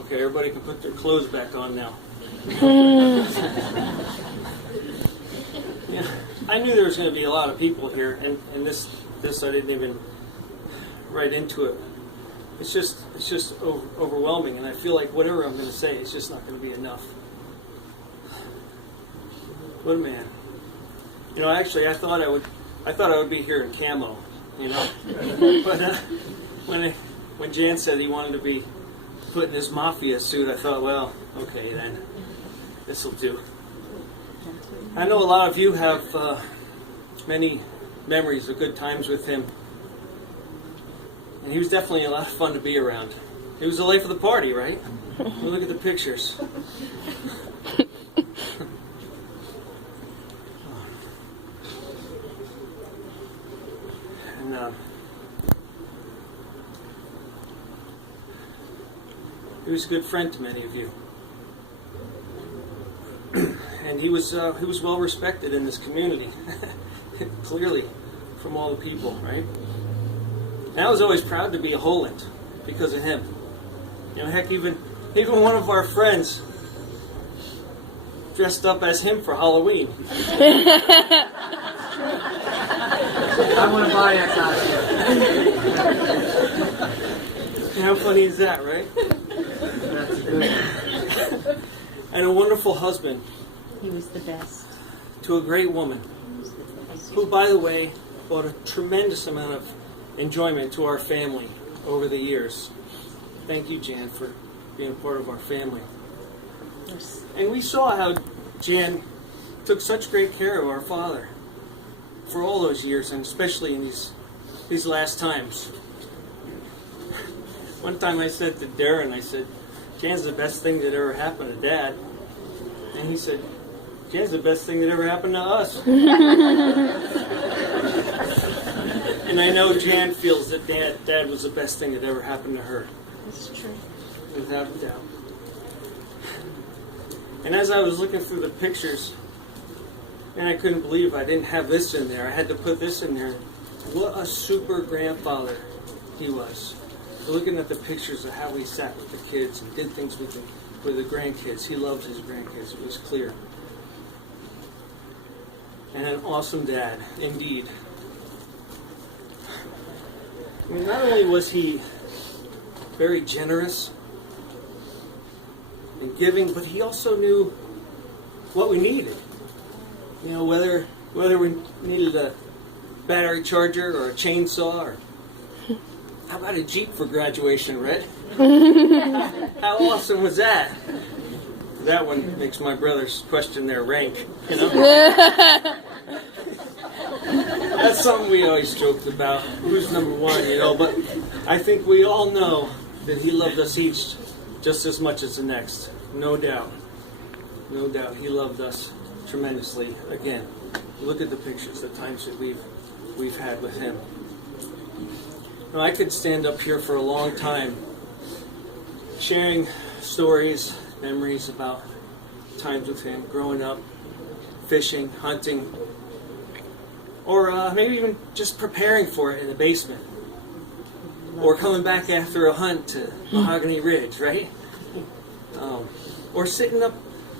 Okay, everybody can put their clothes back on now. Yeah, I knew there was going to be a lot of people here, and this I didn't even write into it. It's just overwhelming, and I feel like whatever I'm going to say is just not going to be enough. What a man! You know, actually, I thought I would be here in camo, you know, but when Jan said he wanted to be put in his mafia suit, I thought, well, okay then, this will do. I know a lot of you have many memories of good times with him. And he was definitely a lot of fun to be around. He was the life of the party, right? Well, look at the pictures. And he was a good friend to many of you. And he was well respected in this community, clearly, from all the people, right? And I was always proud to be a Hoeland because of him. You know, heck, even one of our friends dressed up as him for Halloween. I want to buy that costume. How funny is that, right? That's good. And a wonderful husband. He was the best. To a great woman, who, by the way, brought a tremendous amount of enjoyment to our family over the years. Thank you, Jan, for being a part of our family. Yes. And we saw how Jan took such great care of our father for all those years, and especially in these last times. One time I said to Darren, I said, Jan's the best thing that ever happened to Dad. And he said, Jan's the best thing that ever happened to us. And I know Jan feels that Dad was the best thing that ever happened to her. That's true. Without a doubt. And as I was looking through the pictures, and I couldn't believe I didn't have this in there. I had to put this in there. What a super grandfather he was. Looking at the pictures of how he sat with the kids and did things with the grandkids. He loved his grandkids. It was clear. And an awesome dad, indeed. I mean, not only was he very generous and giving, but he also knew what we needed. You know, whether we needed a battery charger or a chainsaw, or how about a Jeep for graduation, Red? How awesome was that? That one makes my brothers question their rank, you know? That's something we always joked about. Who's number one, you know? But I think we all know that he loved us each just as much as the next. No doubt. No doubt. He loved us tremendously. Again, look at the pictures, the times that we've had with him. Now, I could stand up here for a long time sharing stories, memories about times with him, growing up, fishing, hunting, or maybe even just preparing for it in the basement, or coming back after a hunt to Mahogany Ridge, right? Or sitting up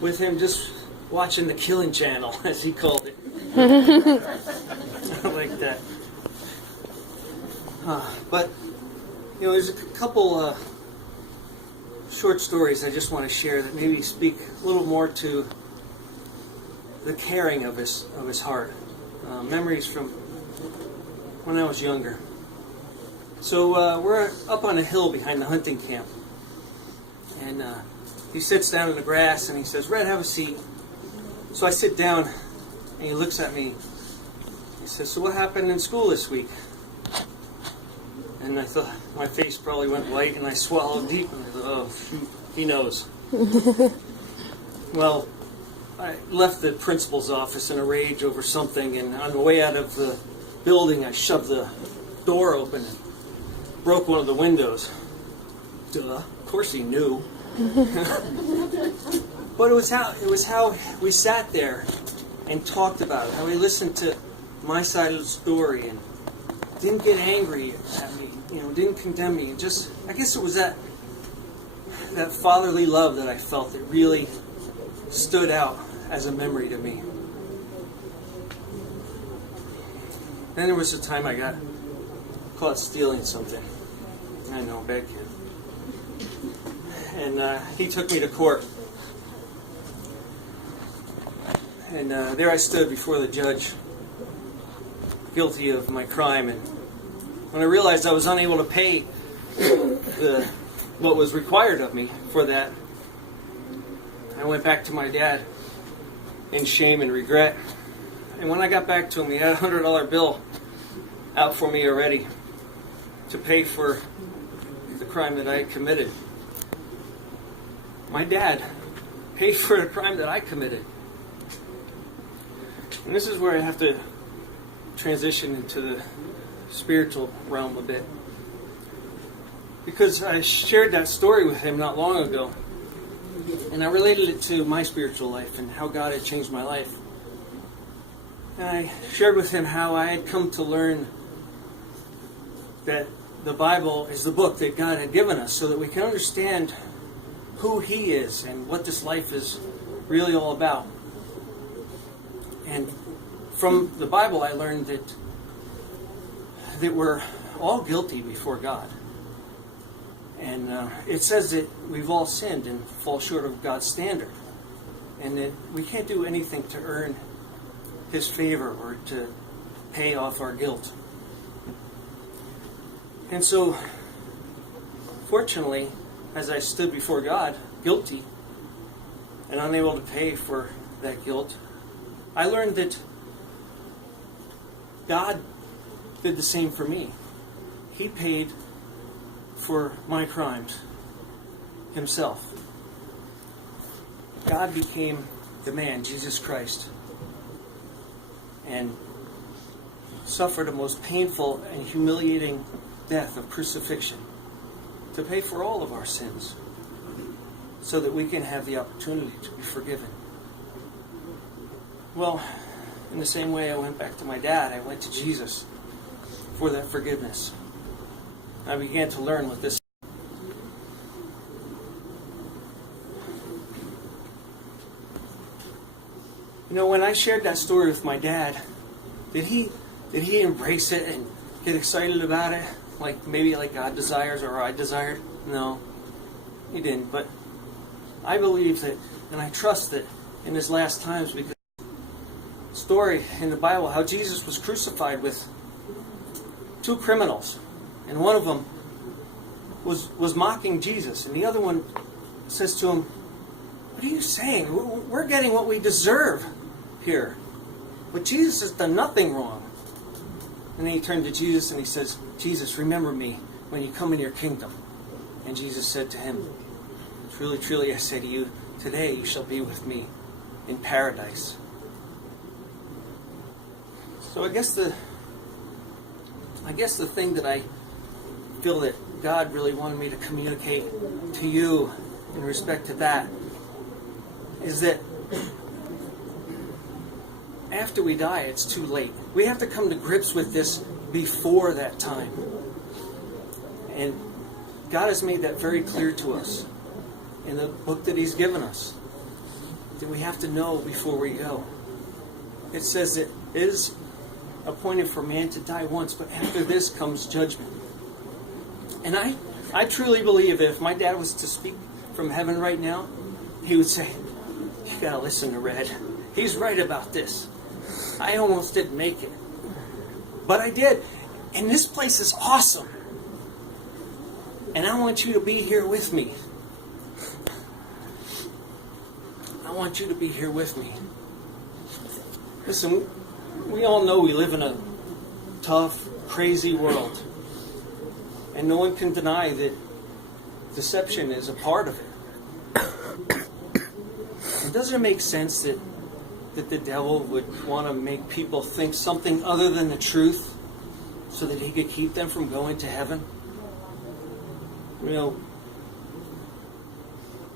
with him just watching the Killing Channel, as he called it. I like that. But, you know, there's a couple short stories I just want to share that maybe speak a little more to the caring of his heart. Memories from when I was younger. So we're up on a hill behind the hunting camp. And he sits down in the grass and he says, Red, have a seat. So I sit down and he looks at me. He says, so what happened in school this week? And I thought my face probably went white and I swallowed deep. And I thought, oh, shoot, he knows. Well, I left the principal's office in a rage over something, and on the way out of the building, I shoved the door open and broke one of the windows. Duh, of course he knew. But it was how we sat there and talked about it, how he listened to my side of the story and didn't get angry at me, you know, didn't condemn me. And just, I guess it was that that fatherly love that I felt, it really stood out as a memory to me. Then there was a time I got caught stealing something. I know, bad kid. And he took me to court. And there I stood before the judge, guilty of my crime. And when I realized I was unable to pay what was required of me for that, I went back to my dad in shame and regret. And when I got back to him, he had a $100 bill out for me already to pay for the crime that I had committed. My dad paid for the crime that I committed. And this is where I have to transition into the spiritual realm a bit. Because I shared that story with him not long ago. And I related it to my spiritual life and how God had changed my life. And I shared with him how I had come to learn that the Bible is the book that God had given us so that we can understand who He is and what this life is really all about. And from the Bible I learned that we're all guilty before God. And it says that we've all sinned and fall short of God's standard. And that we can't do anything to earn His favor or to pay off our guilt. And so, fortunately, as I stood before God, guilty, and unable to pay for that guilt, I learned that God did the same for me. He paid for my crimes Himself. God became the man, Jesus Christ, and suffered a most painful and humiliating death of crucifixion to pay for all of our sins so that we can have the opportunity to be forgiven. Well, in the same way I went back to my dad, I went to Jesus for that forgiveness. I began to learn what this. You know, when I shared that story with my dad, did he embrace it and get excited about it? Maybe like God desires or I desired? No, he didn't. But I believe that, and I trust that in his last times, because the story in the Bible, how Jesus was crucified with two criminals. And one of them was mocking Jesus. And the other one says to him, "What are you saying? We're getting what we deserve here. But Jesus has done nothing wrong." And then he turned to Jesus and he says, "Jesus, remember me when you come in your kingdom." And Jesus said to him, "Truly, truly, I say to you, today you shall be with me in paradise." So I guess the thing that I feel that God really wanted me to communicate to you in respect to that is that after we die, it's too late. We have to come to grips with this before that time. And God has made that very clear to us in the book that He's given us, that we have to know before we go. It says that it is appointed for man to die once, but after this comes judgment. And I truly believe that if my dad was to speak from heaven right now, he would say, "You gotta listen to Red. He's right about this. I almost didn't make it. But I did. And this place is awesome. And I want you to be here with me. I want you to be here with me." Listen, we all know we live in a tough, crazy world. And no one can deny that deception is a part of it. And doesn't it make sense that the devil would want to make people think something other than the truth so that he could keep them from going to heaven? You know,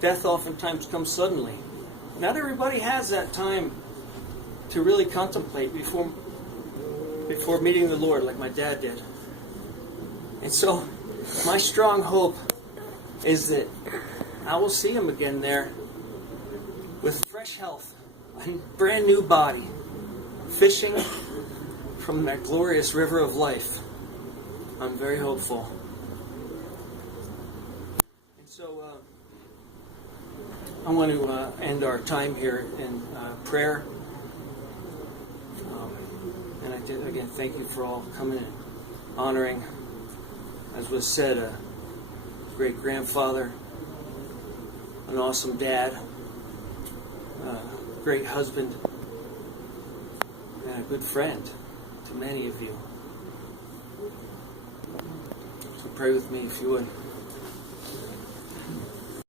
death oftentimes comes suddenly. Not everybody has that time to really contemplate before meeting the Lord like my dad did. And so, my strong hope is that I will see him again there with fresh health, a brand new body, fishing from that glorious river of life. I'm very hopeful. And so I want to end our time here in prayer. And I did, again, thank you for all coming and honoring, as was said, a great grandfather, an awesome dad, a great husband, and a good friend to many of you. So pray with me if you would.